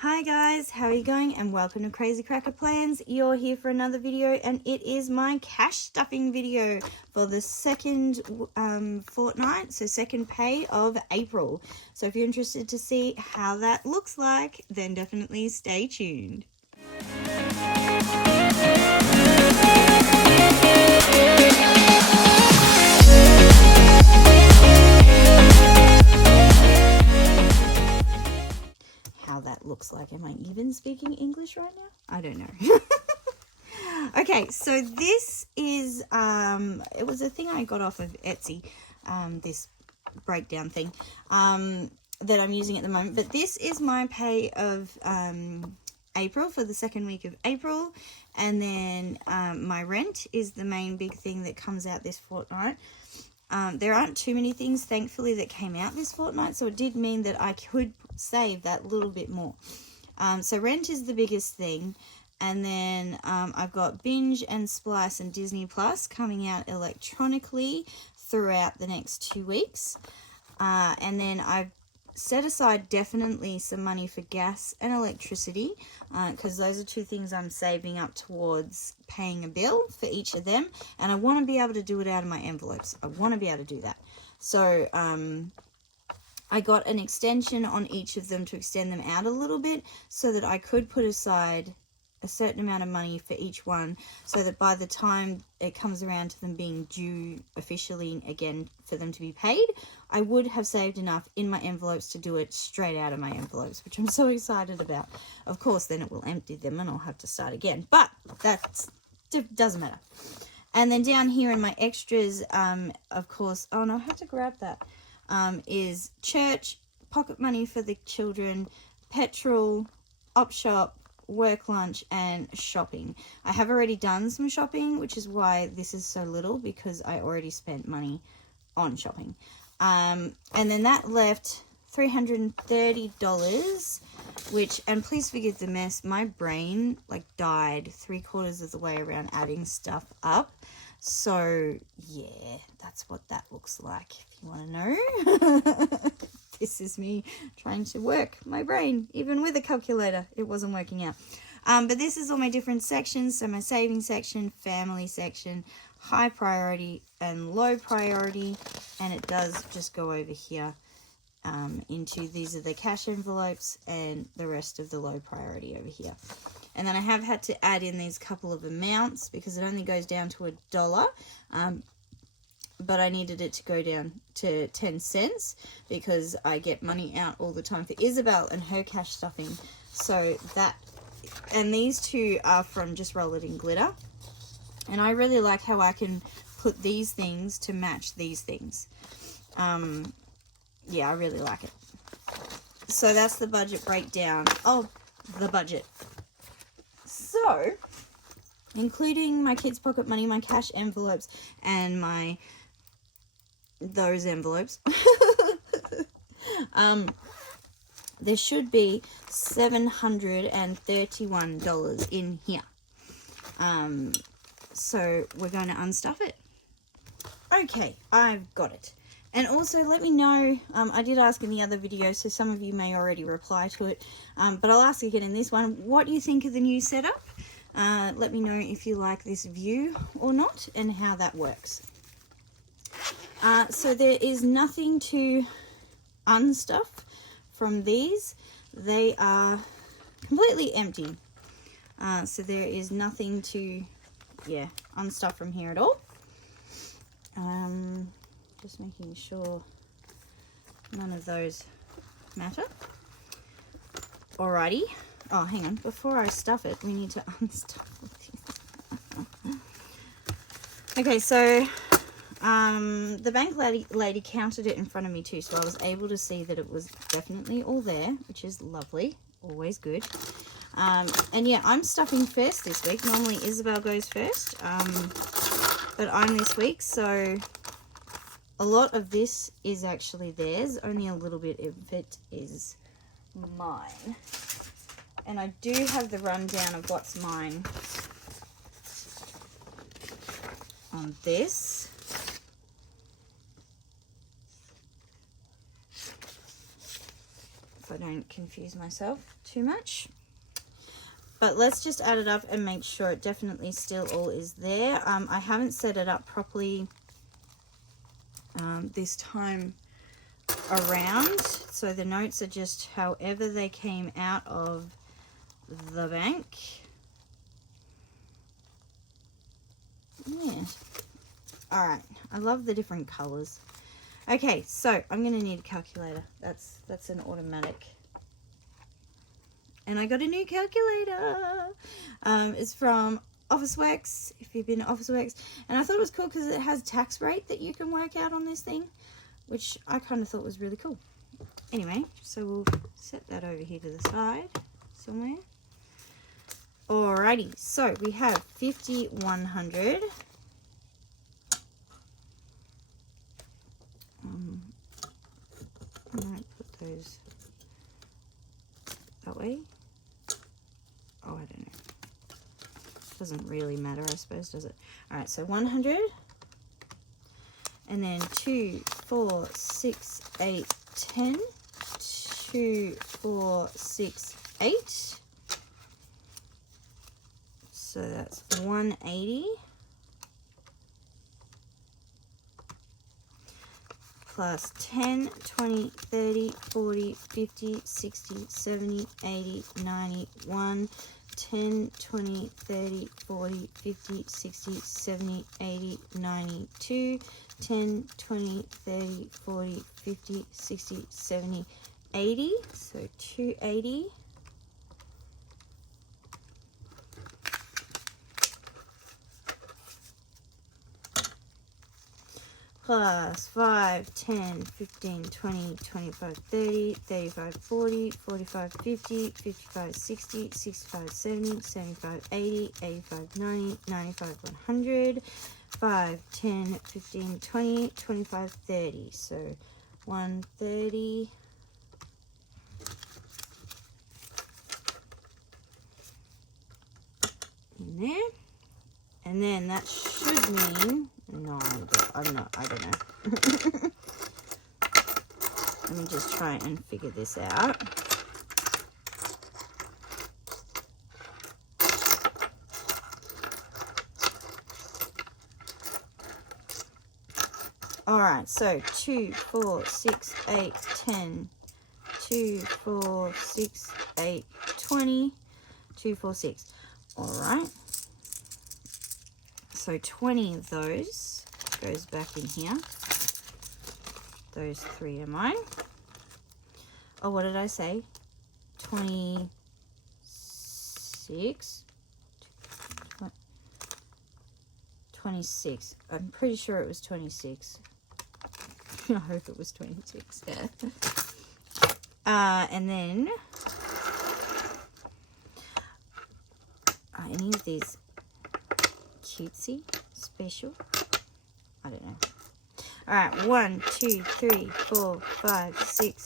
Hi guys, how are you going? And welcome to Crazy Cracker Plans. You're here for another video, and it is my cash stuffing video for the second fortnight, so second pay of April. So if you're interested to see how that looks like, then definitely stay tuned. How that looks like. Am I even speaking English right now? I don't know. Okay, so this is it was a thing I got off of Etsy, this breakdown thing that I'm using at the moment, but this is my pay of April, for the second week of April, and then my rent is the main big thing that comes out this fortnight. There aren't too many things, thankfully, that came out this fortnight, so it did mean that I could save that little bit more. So rent is the biggest thing, and then I've got Binge and Splice and Disney Plus coming out electronically throughout the next 2 weeks. And then I've set aside definitely some money for gas and electricity, because those are two things I'm saving up towards paying a bill for each of them, and I want to be able to do it out of my envelopes. I want to be able to do that. So I got an extension on each of them to extend them out a little bit so that I could put aside a certain amount of money for each one, so that by the time it comes around to them being due officially again for them to be paid, I would have saved enough in my envelopes to do it straight out of my envelopes, which I'm so excited about. Of course, then it will empty them and I'll have to start again, but that doesn't matter. And then down here in my extras, of course, oh no, I had to grab that, is church, pocket money for the children, petrol, op shop, work lunch, and shopping. I have already done some shopping, which is why this is so little, because I already spent money on shopping. And then that left $330, which, and please forgive the mess, my brain like died 3/4 of the way around adding stuff up. So yeah, that's what that looks like, if you want to know. This is me trying to work my brain, even with a calculator. It wasn't working out. But this is all my different sections. So my saving section, family section, high priority and low priority. And it does just go over here into, these are the cash envelopes, and the rest of the low priority over here. And then I have had to add in these couple of amounts because it only goes down to $1. But I needed it to go down to 10 cents because I get money out all the time for Isabel and her cash stuffing. So that, and these two are from Just Roll It in Glitter. And I really like how I can put these things to match these things. Yeah, I really like it. So that's the budget breakdown. Oh, the budget. So, including my kids' pocket money, my cash envelopes, and those envelopes, there should be $731 in here. So we're going to unstuff it. Okay, I've got it. And also let me know, I did ask in the other video, so some of you may already reply to it, but I'll ask again in this one, what do you think of the new setup? Let me know if you like this view or not, and how that works. So there is nothing to unstuff from these. They are completely empty. So there is nothing to, unstuff from here at all. Just making sure none of those matter. Alrighty. Oh, hang on. Before I stuff it, we need to unstuff these. Okay, so the bank lady counted it in front of me too, so I was able to see that it was definitely all there, which is lovely. Always good. And yeah, I'm stuffing first this week. Normally Isabel goes first, but I'm this week, so a lot of this is actually theirs. Only a little bit of it is mine. And I do have the rundown of what's mine on this. if I don't confuse myself too much. But let's just add it up and make sure it definitely still all is there. I haven't set it up properly this time around, so the notes are just however they came out of the bank. Yeah. All right. I love the different colors. Okay, so I'm going to need a calculator. That's an automatic. And I got a new calculator. It's from Officeworks, if you've been to Officeworks. And I thought it was cool because it has tax rate that you can work out on this thing, which I kind of thought was really cool. Anyway, so we'll set that over here to the side somewhere. Alrighty, so we have 5,100. I might put those that way. Oh, I don't know. Doesn't really matter, I suppose, does it? All right, so 100. And then 2, 4, 6, 8, 10. 2, 4, 6, 8. So that's 180. Plus 10, 20, 30, 40, 50, 60, 70, 80, 90, 1, 10, 20, 30, 40, 50, 60, 70, 80, 90, 2, 10, 20, 30, 40, 50, 60, 70, 80. So 280. Plus 5, 10, 15, 20, 25, 30, 35, 40, 45, 50, 55, 60, 65, 70, 75, 80, 85, 90, 95, 100, 5, 10, 15, 20, 25, 30. So 130. In there. And then that should mean, no, I'm not, I don't know. Let me just try and figure this out. All right, so 2, 4, 6, 8, 10, 2, 4, 6, 8, 20, 2, 4, 6. All right. So 20 of those goes back in here. Those 3 are mine. Oh, what did I say? 26. 26. I'm pretty sure it was 26. I hope it was 26. And then any of these cutesy, special, I don't know. All right, 1, 2, 3, 4, 5, 6,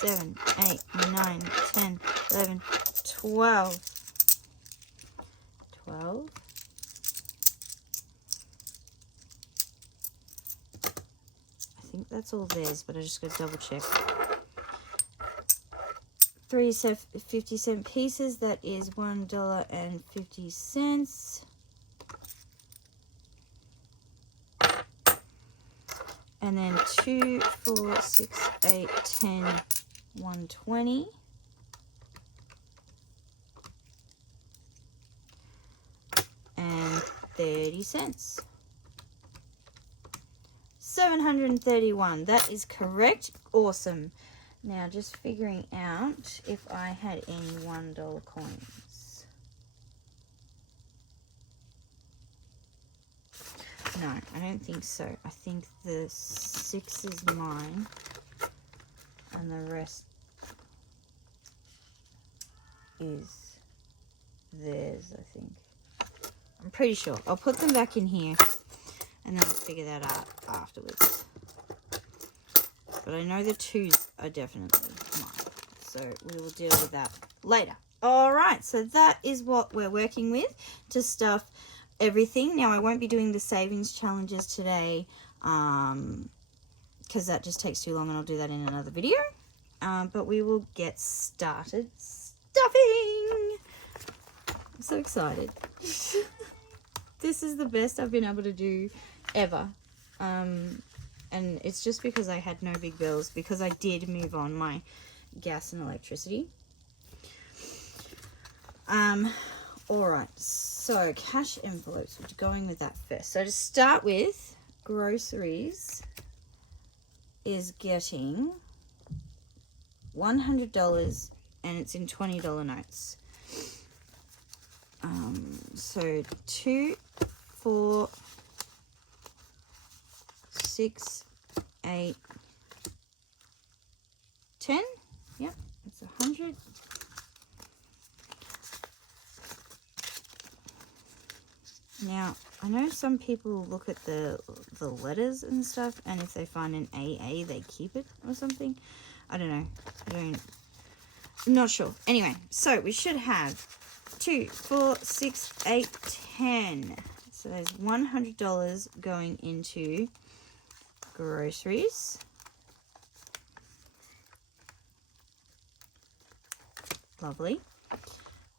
7, 8, 9, 10, 11, 12. 12. I think that's all theirs, but I just got to double check. 3 50-cent pieces, that is $1.50. And then 2, 4, 6, 8, 10, 120. And 30 cents. 731. That is correct. Awesome. Now just figuring out if I had any $1 coins. No, I don't think so. I think the 6 is mine and the rest is theirs, I think. I'm pretty sure. I'll put them back in here and then I'll figure that out afterwards. But I know the 2s are definitely mine. So we will deal with that later. All right, so that is what we're working with to stuff everything. Now I won't be doing the savings challenges today because that just takes too long and I'll do that in another video. but we will get started stuffing. I'm so excited. This is the best I've been able to do ever. And it's just because I had no big bills, because I did move on my gas and electricity. Alright, so cash envelopes, we're going with that first. So to start with, groceries is getting $100 and it's in $20 notes. So 2, 4, 6, 8, 10. Yep, that's 100. Now, I know some people look at the letters and stuff, and if they find an AA, they keep it or something. I don't know. I'm not sure. Anyway, so we should have 2, 4, 6, 8, 10. So there's $100 going into groceries. Lovely.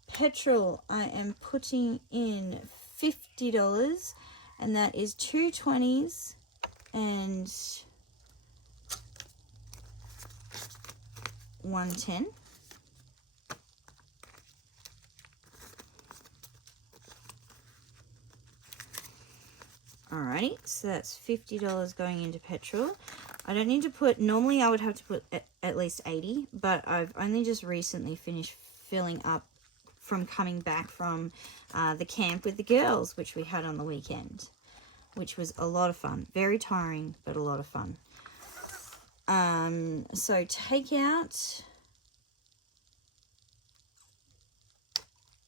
Petrol, I am putting in $50, and that is 2 20s and 1 10. Alrighty, so that's $50 going into petrol. I don't need to put, normally I would have to put at least 80, but I've only just recently finished filling up from coming back from the camp with the girls, which we had on the weekend, which was a lot of fun. Very tiring, but a lot of fun. So take out,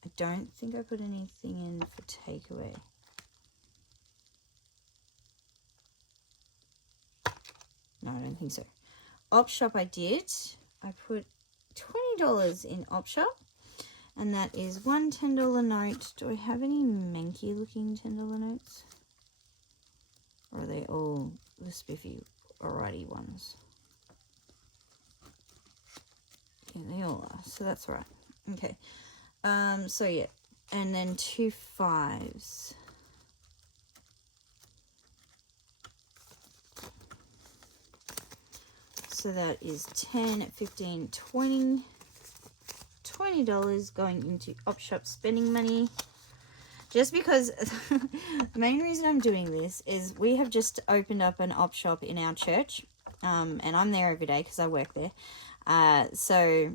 I don't think I put anything in for takeaway. No, I don't think so. Op shop I did. I put $20 in op shop. And that is one $10 note. Do I have any manky looking $10 notes? Or are they all the spiffy alrighty ones? Yeah, they all are. So that's right. Okay. So yeah. And then 2 5s. So that is 10, 15, 20. $20 going into op shop spending money. Just because the main reason I'm doing this is we have just opened up an op shop in our church, and I'm there every day because I work there. So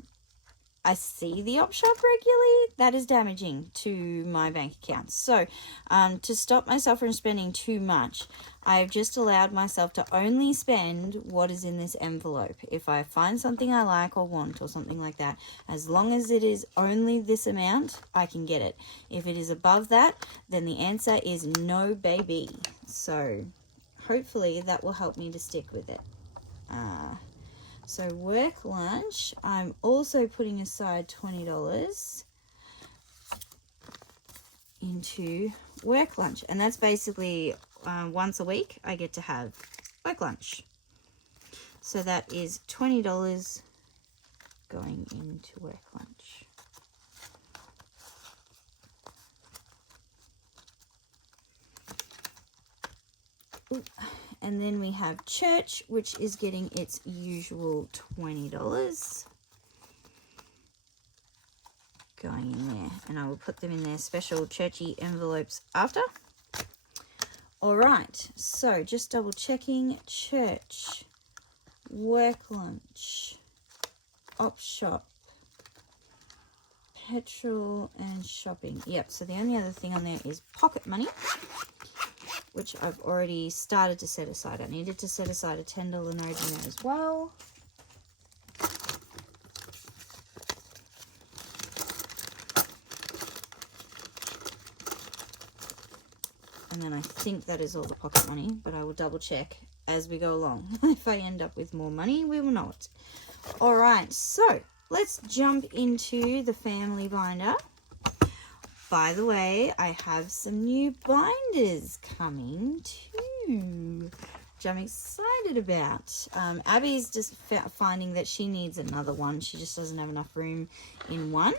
I see the op shop regularly. That is damaging to my bank account. So to stop myself from spending too much, I've just allowed myself to only spend what is in this envelope. If I find something I like or want or something like that, as long as it is only this amount, I can get it. If it is above that, then the answer is no, baby. So hopefully that will help me to stick with it. So work lunch, I'm also putting aside $20 into work lunch. And that's basically once a week I get to have work lunch. So that is $20 going into work lunch. Ooh. And then we have church, which is getting its usual $20 going in there. And I will put them in their special churchy envelopes after. All right, so just double checking. Church, work lunch, op shop, petrol, and shopping. Yep, so the only other thing on there is pocket money, which I've already started to set aside. I needed to set aside a $10 note in there as well. And then I think that is all the pocket money, but I will double check as we go along. If I end up with more money, we will know it. All right, so let's jump into the family binder. By the way, I have some new binders coming too. which I'm excited about. Abby's just finding that she needs another one. She just doesn't have enough room in one.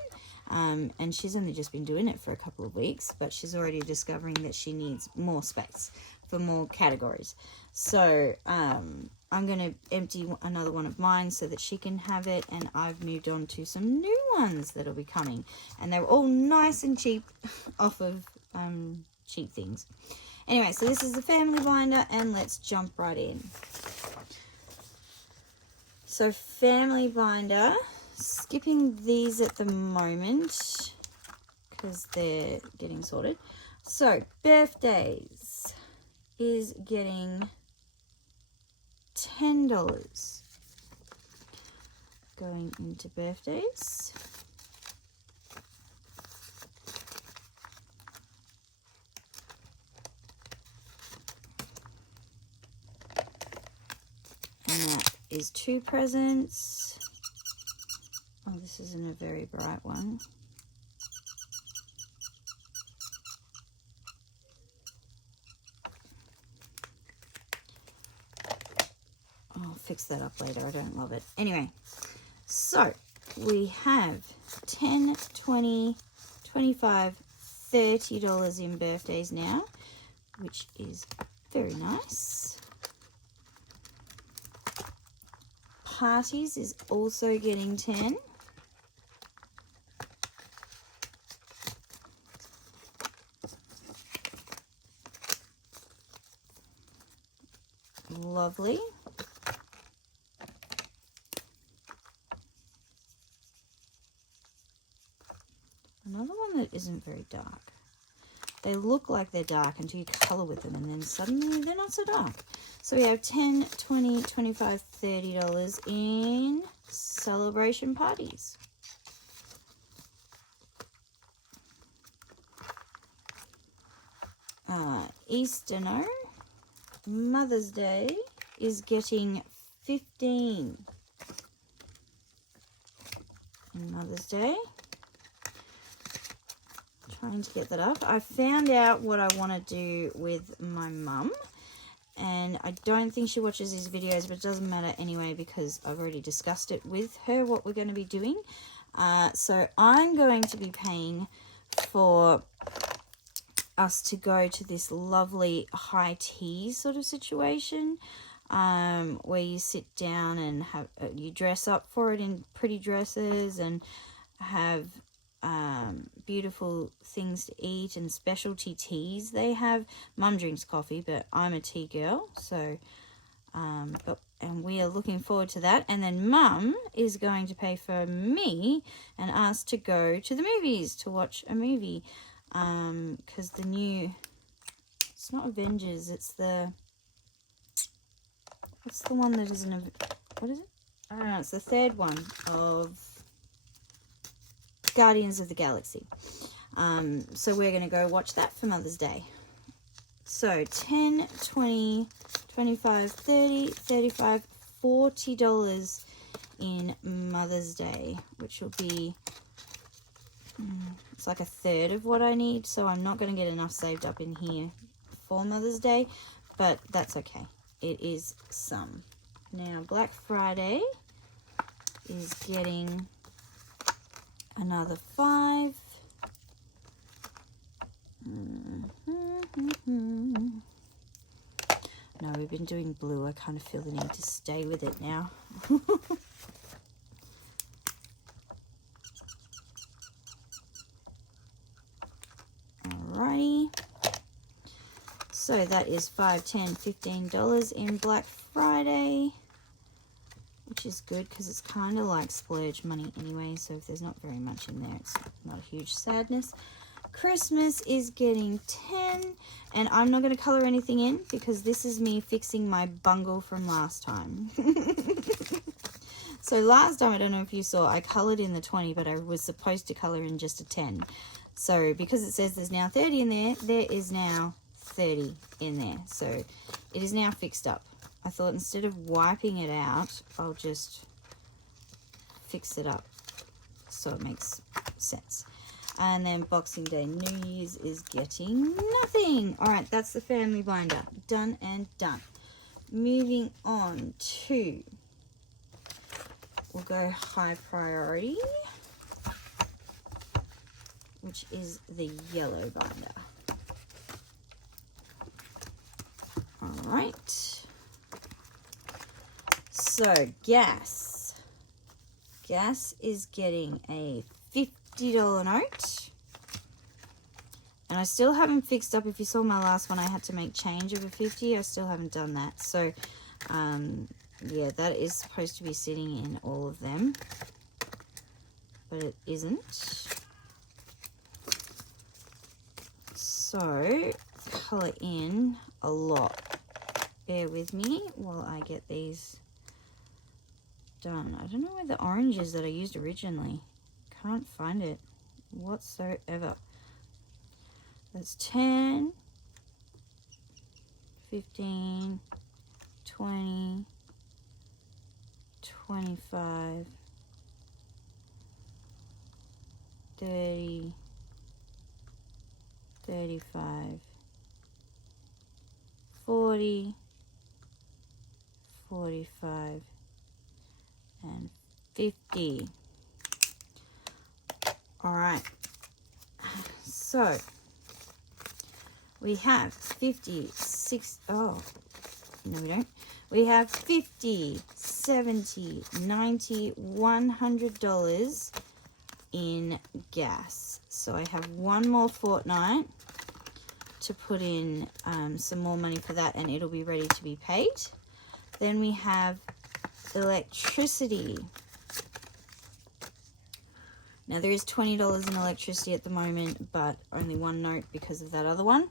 And she's only just been doing it for a couple of weeks, but she's already discovering that she needs more space for more categories. So I'm going to empty another one of mine so that she can have it, and I've moved on to some new ones that'll be coming, and they're all nice and cheap off of cheap things. Anyway, so this is the family binder, and let's jump right in. So family binder, skipping these at the moment because they're getting sorted. So birthdays is getting $10 going into birthdays. And that is 2 presents. Oh, this isn't a very bright one. I'll fix that up later. I don't love it. Anyway, so we have $10, $20, $25, $30 in birthdays now, which is very nice. Parties is also getting 10. Lovely. Another one that isn't very dark. They look like they're dark until you color with them, and then suddenly they're not so dark. So we have $10, $20, $25, $30 in celebration parties. Easter, no. Mother's Day is getting 15 in Mother's Day. Trying to get that up. I found out what I want to do with my mum, and I don't think she watches these videos, but it doesn't matter anyway because I've already discussed it with her what we're going to be doing. So I'm going to be paying for us to go to this lovely high tea sort of situation, where you sit down and have you dress up for it in pretty dresses and have beautiful things to eat and specialty teas they have. Mum drinks coffee, but I'm a tea girl, so and we are looking forward to that. And then Mum is going to pay for me and us to go to the movies to watch a movie, because the new, it's not Avengers, it's the, what's the one that isn't, what is it? I don't know, it's the third one of Guardians of the Galaxy. So we're going to go watch that for Mother's Day. So 10, 20, 25, 30, 35, $40 in Mother's Day, which will be, it's like a third of what I need. So I'm not going to get enough saved up in here for Mother's Day, but that's okay. It is some. Now Black Friday is getting another 5. No, we've been doing blue. I kind of feel the need to stay with it now. Alrighty. So that is $5, $10, $15 in Black Friday, which is good because it's kind of like splurge money anyway. So if there's not very much in there, it's not a huge sadness. Christmas is getting 10, and I'm not going to color anything in because this is me fixing my bungle from last time. So last time, I don't know if you saw, I colored in the 20, but I was supposed to color in just a 10. So because it says there's now 30 in there, there is now 30 in there. So it is now fixed up. I thought instead of wiping it out, I'll just fix it up so it makes sense. And then Boxing Day, New Year's is getting nothing. All right, that's the family binder. Done and done. moving on to, we'll go high priority, which is the yellow binder. All right. So gas is getting a $50 note. And I still haven't fixed up. If you saw my last one, I had to make change of a 50. I still haven't done that. So, yeah, that is supposed to be sitting in all of them. But it isn't. So, colour in a lot. Bear with me while I get these done. I don't know where the orange is that I used originally. Can't find it whatsoever. That's 10, 15, 20, 25, 30, 35, 40, 45, and 50. All right. So we have 56, oh, no we don't. We have $50, $70, $90, $100 in gas. So I have one more fortnight to put in some more money for that, and it'll be ready to be paid. Then we have electricity. Now there is $20 in electricity at the moment, but only one note because of that other one.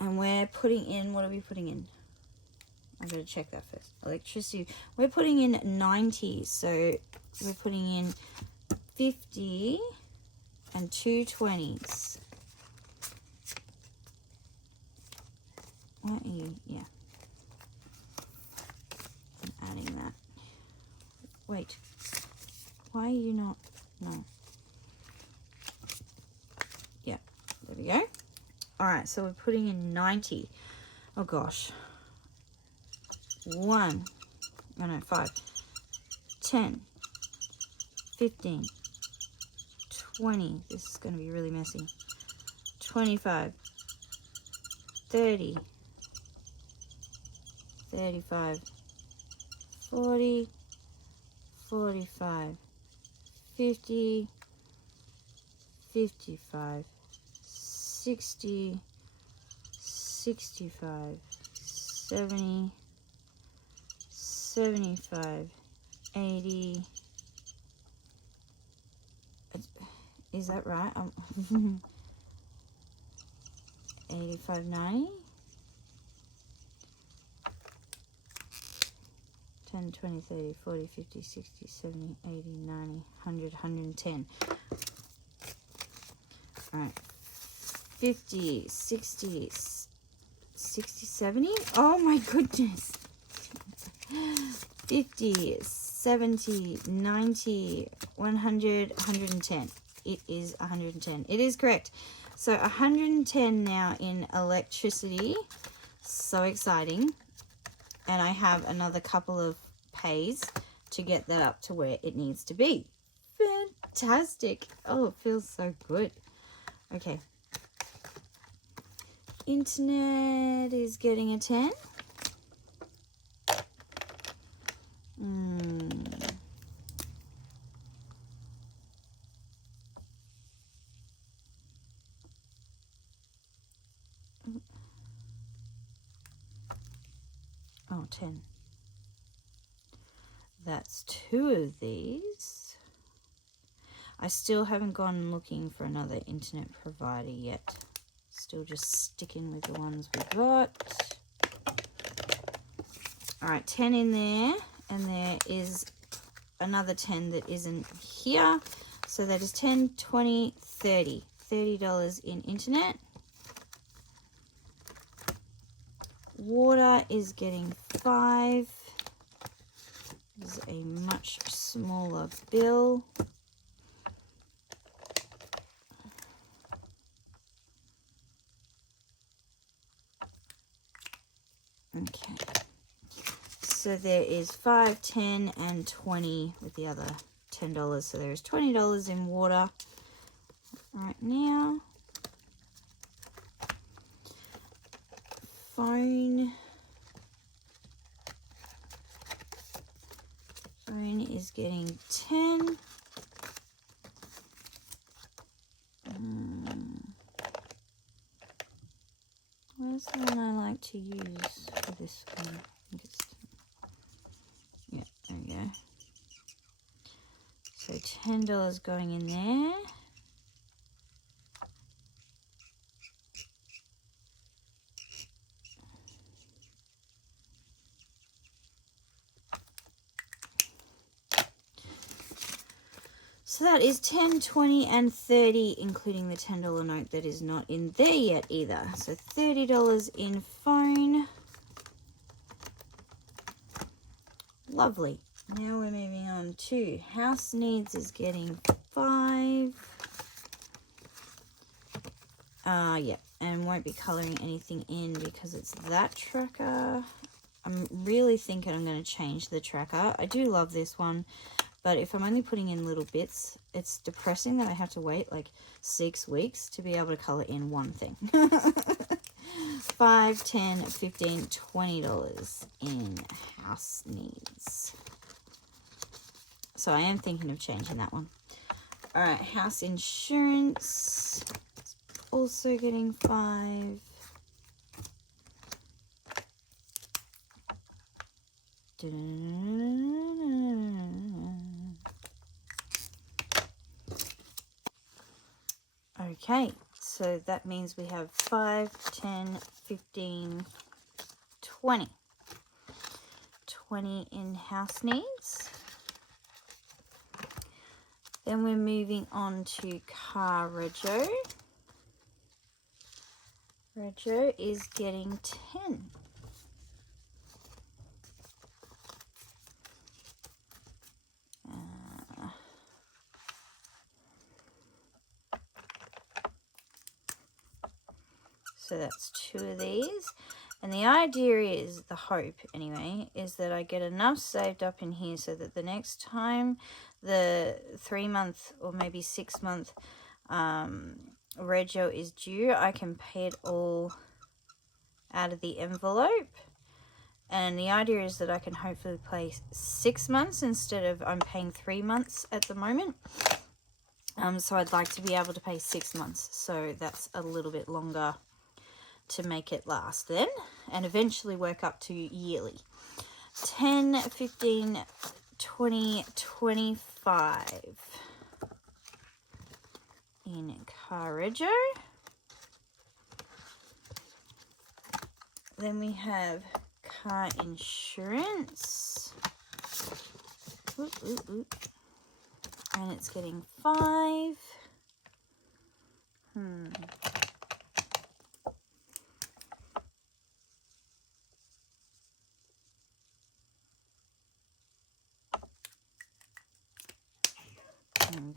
And we're putting in, what are we putting in? I gotta check that first. Electricity, we're putting in 90. So we're putting in 50 and 2 20s. What are you? Yeah. I'm adding that. Wait. Why are you not? No. Yeah, there we go. All right, so we're putting in 90. Oh gosh. 1, oh no, 5, 10, 15, 20. This is going to be really messy. 25, 30, 35, 40, 45, 50, 55, 60, 65, 70, 75, 80. Is that right? 85, 90. 10, 20, 30, 40, 50, 60, 70, 80, 90, 100, 110. All right. 50, 60, 60, 70. Oh my goodness. 50, 70, 90, 100, 110. It is 110. It is correct. So 110 now in electricity. So exciting. And I have another couple of pays to get that up to where it needs to be. Fantastic. Oh, it feels so good. Okay. Internet is getting a 10. Oh, 10. That's 2 of these. I still haven't gone looking for another internet provider yet. Still just sticking with the ones we got. All right, 10 in there, and there is another 10 that isn't here. So that is 10, 20, 30. $30 in internet. Water is getting 5. This is a much smaller bill. So there is $5, $10, and $20 with the other $10. So there is $20 in water right now. Phone is getting 10. Where's the one I like to use for this one? I think it's, yeah, there we go. So $10 going in there. So that is 10, 20, and 30, including the $10 note that is not in there yet either. So $30 in phone. Lovely. Now we're moving on to house needs is getting 5. Yeah, and won't be colouring anything in because it's that tracker. I'm really thinking I'm going to change the tracker. I do love this one. But if I'm only putting in little bits, it's depressing that I have to wait like 6 weeks to be able to colour in one thing. $5, $10, $15, $20 in house needs. So I am thinking of changing that one. All right, house insurance is also getting 5. Okay, so that means we have 5, 10, 15, 20. 20 in house needs. Then we're moving on to car rego. Rego is getting 10. So that's 2 of these. And the idea is, the hope anyway, is that I get enough saved up in here so that the next time the 3-month or maybe 6-month rego is due, I can pay it all out of the envelope. And the idea is that I can hopefully pay 6 months instead of I'm paying 3 months at the moment. So I'd like to be able to pay 6 months. So that's a little bit longer to make it last then, and eventually work up to yearly. 10, 15, 20, 25 in car rego. Then we have car insurance. And it's getting 5.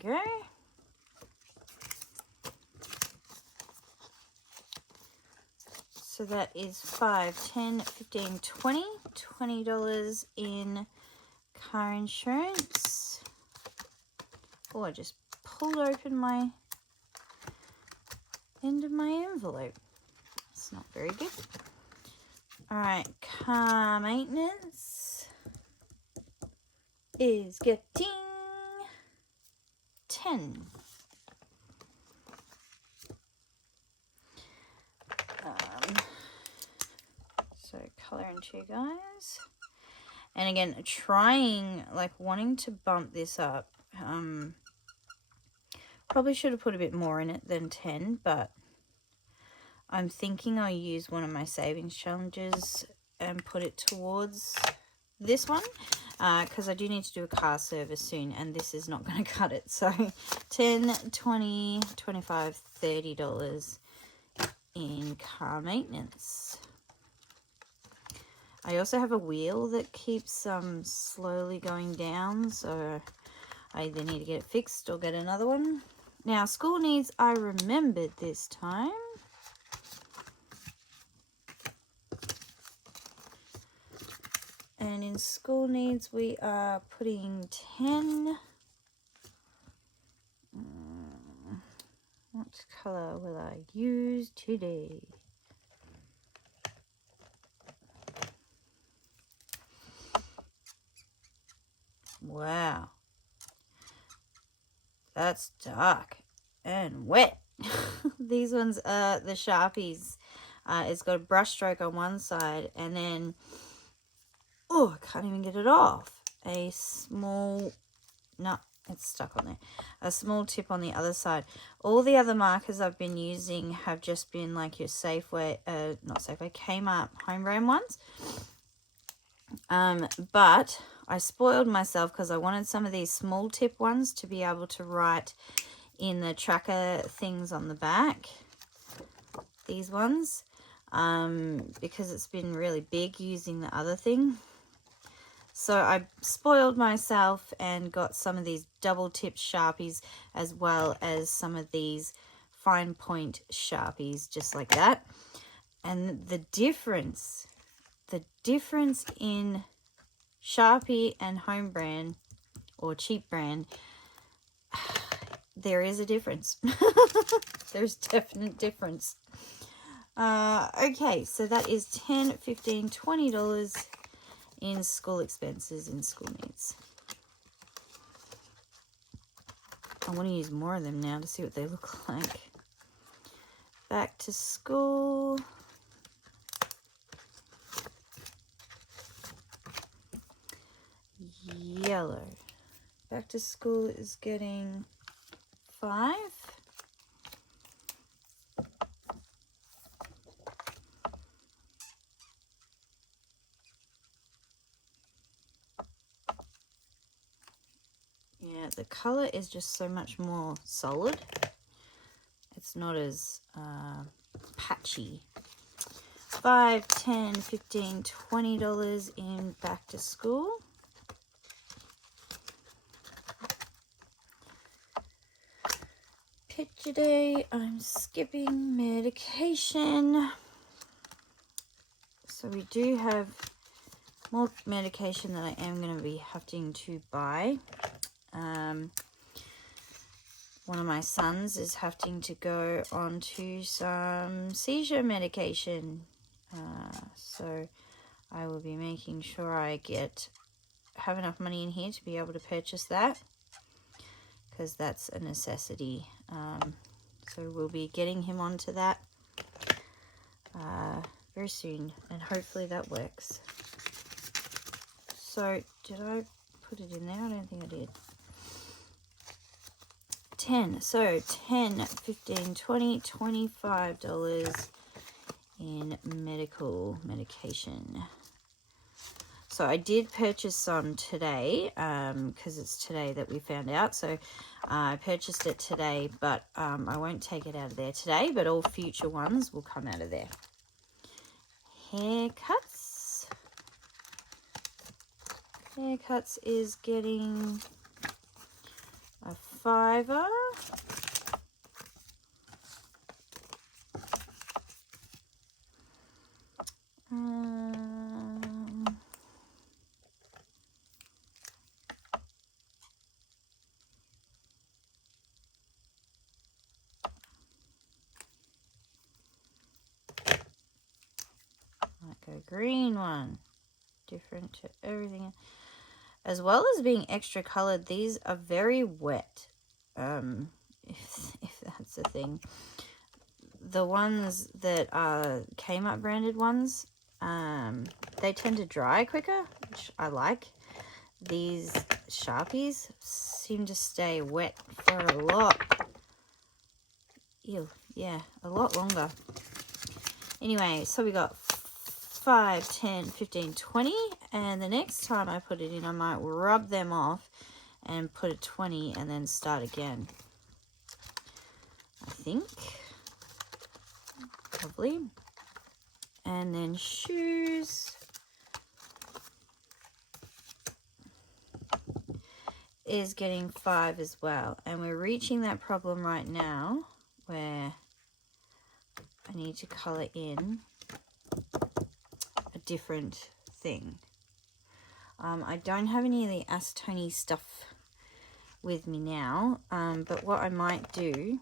Go. So that is 5, 10, 15, 20. $20 in car insurance. Oh, I just pulled open my end of my envelope. It's not very good. All right, car maintenance is getting 10. So color into, guys. And again, trying, like, wanting to bump this up. Probably should have put a bit more in it than 10, but I'm thinking I'll use one of my savings challenges and put it towards this one, because I do need to do a car service soon, and this is not going to cut it. So $10, $20, $25, $30 in car maintenance. I also have a wheel that keeps slowly going down, so I either need to get it fixed or get another one. Now, school needs, I remembered this time. And in school needs, we are putting 10. What colour will I use today? Wow, that's dark and wet. These ones are the Sharpies. It's got a brush stroke on one side, and then, oh, I can't even get it off. A small, no, it's stuck on there. A small tip on the other side. All the other markers I've been using have just been like your Safeway, not Safeway, Kmart home brand ones. But I spoiled myself because I wanted some of these small tip ones to be able to write in the tracker things on the back. These ones. Because it's been really big using the other thing. So I spoiled myself and got some of these double tip Sharpies as well as some of these fine point Sharpies, just like that. And the difference in Sharpie and home brand or cheap brand, there is a difference. There's definite difference. Okay, so that is $10, $15, $20 in school expenses and school needs. I want to use more of them now to see what they look like. Back to school. Yellow. Back to school is getting 5. Yeah, the color is just so much more solid. It's not as patchy. $5, $10, $15, $20 in back to school. Picture day, I'm skipping medication. So we do have more medication that I am going to be having to buy. One of my sons is having to go on to some seizure medication. So I will be making sure I have enough money in here to be able to purchase that, because that's a necessity. So we'll be getting him onto that very soon, and hopefully that works. So did I put it in there? I don't think I did. 10. So 10, 15, 20, $25 in medication. So I did purchase some today, because it's today that we found out. So I purchased it today, but I won't take it out of there today, but all future ones will come out of there. Haircuts. Haircuts is getting a $5. Might go green one. Different to everything. As well as being extra colored, these are very wet. If that's a thing. The ones that are Kmart branded ones, they tend to dry quicker, which I like. These Sharpies seem to stay wet for a lot longer. Anyway, so we got 5, 10, 15, 20, and the next time I put it in, I might rub them off and put a 20 and then start again. I think. Probably. And then shoes is getting 5 as well. And we're reaching that problem right now where I need to color in a different thing. I don't have any of the acetone stuff with me now, but what I might do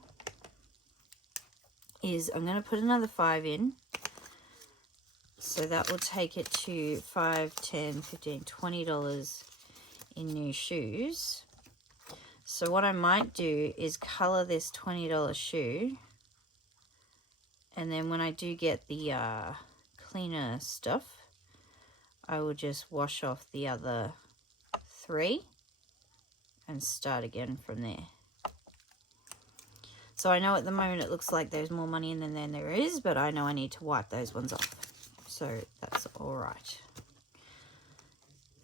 is I'm going to put another 5 in. So that will take it to $5, $10, $15, $20 in new shoes. So what I might do is color this $20 shoe. And then when I do get the cleaner stuff, I will just wash off the other 3 and start again from there. So I know at the moment it looks like there's more money in than there is, but I know I need to wipe those ones off. So that's all right.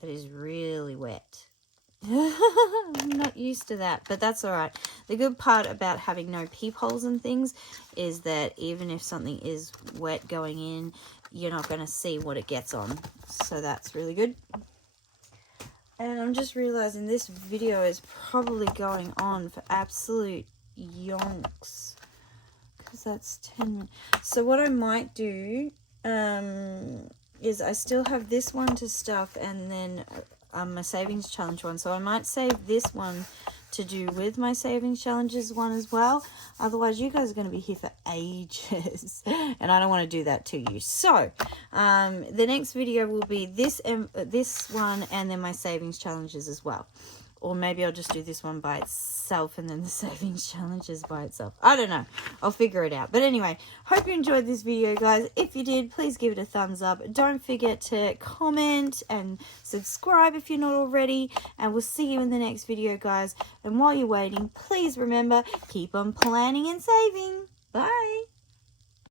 It is really wet. I'm not used to that, but that's all right. The good part about having no peepholes and things is that even if something is wet going in, you're not going to see what it gets on. So that's really good. And I'm just realizing this video is probably going on for absolute yonks, because that's 10 minutes. So what I might do is I still have this one to stuff, and then my savings challenge one. So I might save this one to do with my savings challenges one as well. Otherwise, you guys are going to be here for ages, and I don't want to do that to you. So the next video will be this one, and then my savings challenges as well. Or maybe I'll just do this one by itself and then the savings challenges by itself. I don't know. I'll figure it out. But anyway, hope you enjoyed this video, guys. If you did, please give it a thumbs up. Don't forget to comment and subscribe if you're not already. And we'll see you in the next video, guys. And while you're waiting, please remember, keep on planning and saving. Bye.